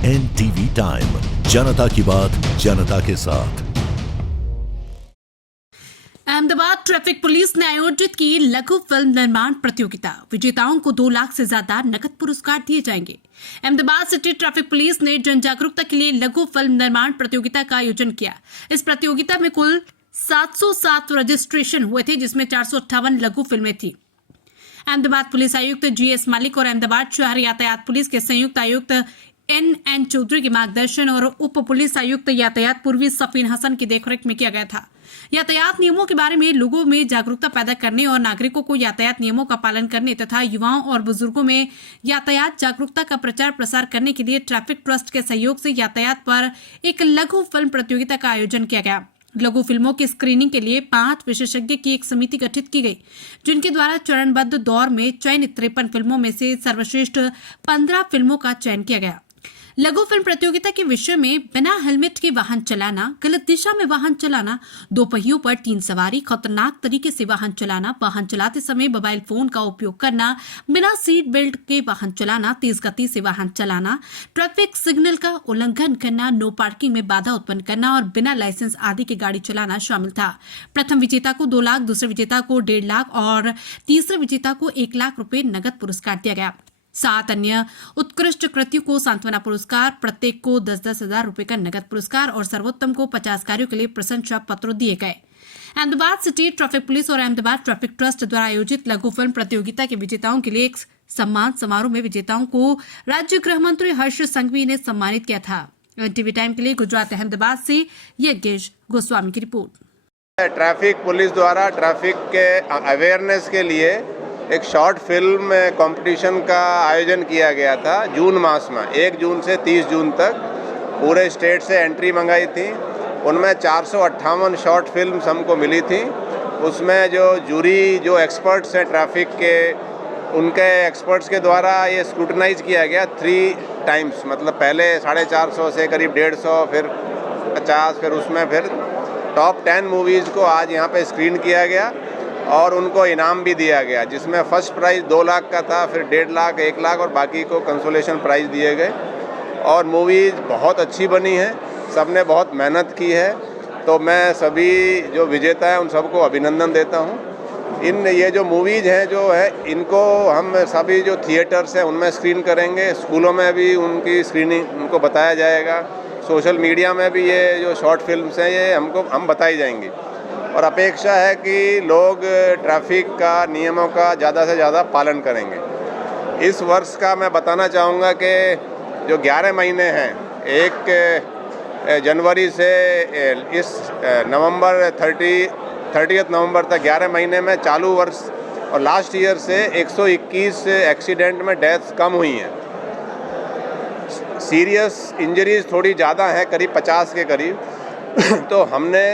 NTV time, जनता की बात जनता के साथ। अहमदाबाद ट्रैफिक पुलिस ने आयोजित की लघु फिल्म निर्माण प्रतियोगिता। विजेताओं को 2 लाख से ज्यादा नकद पुरस्कार दिए जाएंगे। अहमदाबाद सिटी ट्रैफिक पुलिस ने जन जागरूकता के लिए लघु फिल्म निर्माण प्रतियोगिता का आयोजन किया। इस प्रतियोगिता में कुल 707 रजिस्ट्रेशन हुए थे, जिसमें 458 लघु फिल्में थी। अहमदाबाद पुलिस आयुक्त GS मलिक और अहमदाबाद शहर यातायात पुलिस के संयुक्त आयुक्त NN चौधरी के मार्गदर्शन और उप पुलिस आयुक्त यातायात पूर्वी सफीन हसन की देखरेख में किया गया था। यातायात नियमों के बारे में लोगों में जागरूकता पैदा करने और नागरिकों को यातायात नियमों का पालन करने तथा युवाओं और बुजुर्गों में यातायात जागरूकता का प्रचार प्रसार करने के लिए ट्रैफिक ट्रस्ट के सहयोग से यातायात पर एक लघु फिल्म प्रतियोगिता का आयोजन किया गया। लघु फिल्मों की स्क्रीनिंग के लिए 5 विशेषज्ञ की एक समिति गठित की गई, जिनके द्वारा चरणबद्ध दौर में चयनित 53 फिल्मों में से सर्वश्रेष्ठ 15 फिल्मों का चयन किया गया। लघु फिल्म प्रतियोगिता के विषय में बिना हेलमेट के वाहन चलाना, गलत दिशा में वाहन चलाना, 2 पहियों पर 3 सवारी, खतरनाक तरीके से वाहन चलाना, वाहन चलाते समय मोबाइल फोन का उपयोग करना, बिना सीट बेल्ट के वाहन चलाना, तेज गति से वाहन चलाना, ट्रैफिक सिग्नल का उल्लंघन करना, नो पार्किंग में बाधा उत्पन्न करना और बिना लाइसेंस आदि की गाड़ी चलाना शामिल था। प्रथम विजेता को 2 लाख, दूसरे विजेता को 1.5 लाख और तीसरे विजेता को 1 लाख रुपए नगद पुरस्कार दिया गया। 7 अन्य उत्कृष्ट कृतियों को सांत्वना पुरस्कार, प्रत्येक को 10-10 हजार रुपए का नगद पुरस्कार और सर्वोत्तम को 50 कार्यों के लिए प्रशंसा पत्र दिए गए। अहमदाबाद सिटी ट्रैफिक पुलिस और अहमदाबाद ट्रैफिक ट्रस्ट द्वारा आयोजित लघु फिल्म प्रतियोगिता के विजेताओं के लिए एक सम्मान समारोह में विजेताओं को राज्य गृह मंत्री हर्ष संघवी ने सम्मानित किया था। NTV टाइम के लिए गुजरात अहमदाबाद से यज्ञेश गोस्वामी की रिपोर्ट। ट्रैफिक पुलिस द्वारा ट्रैफिक के अवेयरनेस के लिए एक शॉर्ट फिल्म कंपटीशन का आयोजन किया गया था जून मास में। 1 जून से 30 जून तक पूरे स्टेट से एंट्री मंगाई थी। उनमें 458 शॉर्ट फिल्म्स हमको मिली थी। उसमें जो जूरी, जो एक्सपर्ट्स हैं ट्रैफिक के, उनके एक्सपर्ट्स के द्वारा ये स्क्रूटनाइज किया गया 3 टाइम्स। मतलब पहले 450 से करीब 150, फिर 50, फिर उसमें फिर टॉप 10 मूवीज़ को आज यहाँ पे स्क्रीन किया गया और उनको इनाम भी दिया गया, जिसमें फर्स्ट प्राइज़ 2 लाख का था, फिर 1.5 लाख, 1 लाख और बाकी को कंसोलेशन प्राइज़ दिए गए। और मूवीज़ बहुत अच्छी बनी है, सबने बहुत मेहनत की है। तो मैं सभी जो विजेता हैं उन सबको अभिनंदन देता हूँ। ये जो मूवीज़ हैं जो है, इनको हम सभी जो थिएटर्स हैं उनमें स्क्रीन करेंगे, स्कूलों में भी उनकी स्क्रीनिंग उनको बताया जाएगा, सोशल मीडिया में भी ये जो शॉर्ट फिल्म्स हैं ये हम बताई जाएंगी। और अपेक्षा है कि लोग ट्रैफिक का नियमों का ज़्यादा से ज़्यादा पालन करेंगे। इस वर्ष का मैं बताना चाहूँगा कि जो 11 महीने हैं, 1 जनवरी से इस नवंबर 30 नवंबर तक 11 महीने में चालू वर्ष और लास्ट ईयर से 121 एक्सीडेंट में डेथ्स कम हुई हैं। सीरियस इंजरीज थोड़ी ज़्यादा हैं, करीब 50 के करीब। तो हमने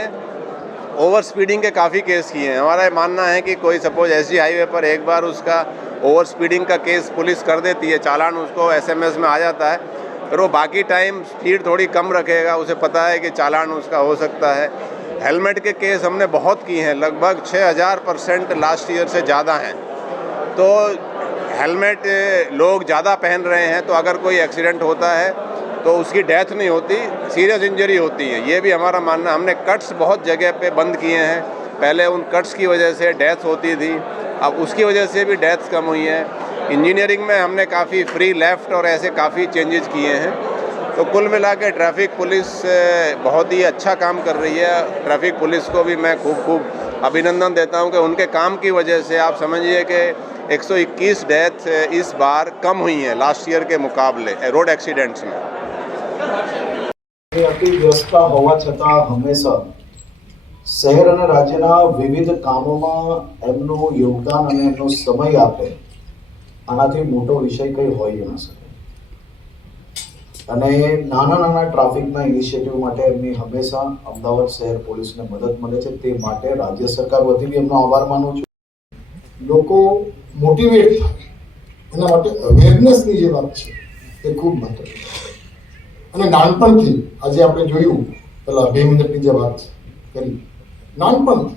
ओवर स्पीडिंग के काफ़ी केस किए हैं। हमारा मानना है कि कोई सपोज SG हाईवे पर एक बार उसका ओवर स्पीडिंग का केस पुलिस कर देती है, चालान उसको SMS में आ जाता है, फिर वो बाकी टाइम स्पीड थोड़ी कम रखेगा, उसे पता है कि चालान उसका हो सकता है। हेलमेट के केस हमने बहुत किए हैं, लगभग 6000% लास्ट ईयर से ज़्यादा हैं। तो हेलमेट लोग ज़्यादा पहन रहे हैं, तो अगर कोई एक्सीडेंट होता है तो उसकी डेथ नहीं होती, सीरियस इंजरी होती है। ये भी हमारा मानना। हमने कट्स बहुत जगह पे बंद किए हैं। पहले उन कट्स की वजह से डेथ होती थी, अब उसकी वजह से भी डेथ्स कम हुई हैं। इंजीनियरिंग में हमने काफ़ी फ्री लेफ़्ट और ऐसे काफ़ी चेंजेस किए हैं। तो कुल मिला के ट्रैफिक पुलिस बहुत ही अच्छा काम कर रही है। ट्रैफिक पुलिस को भी मैं खूब अभिनंदन देता हूँ कि उनके काम की वजह से आप समझिए कि 121 डेथ इस बार कम हुई हैं लास्ट ईयर के मुकाबले रोड एक्सीडेंट्स में। અતિ વ્યસ્તતા હોવા છતાં હંમેશા શહેર અને રાજ્યના વિવિધ કામોમાં એમનું યોગદાન અને એમનો સમય આપે, આનાથી મોટો વિષય કંઈ હોઈ ન શકે. અને નાના ટ્રાફિકના ઇનિશિયેટિવ માટે એમની હંમેશા અમદાવાદ શહેર પોલીસને મદદ મળે છે. તે માટે રાજ્ય સરકાર વતી બી એમનો આભાર માનું છું. લોકો મોટિવેટ થાય એના માટે અવેરનેસની જે વાત છે એ ખૂબ મહત્વની છે. અને નાનપણથી આજે આપણે જોયું પેલા 2 મિનિટની જે વાત કરી, નાનપણથી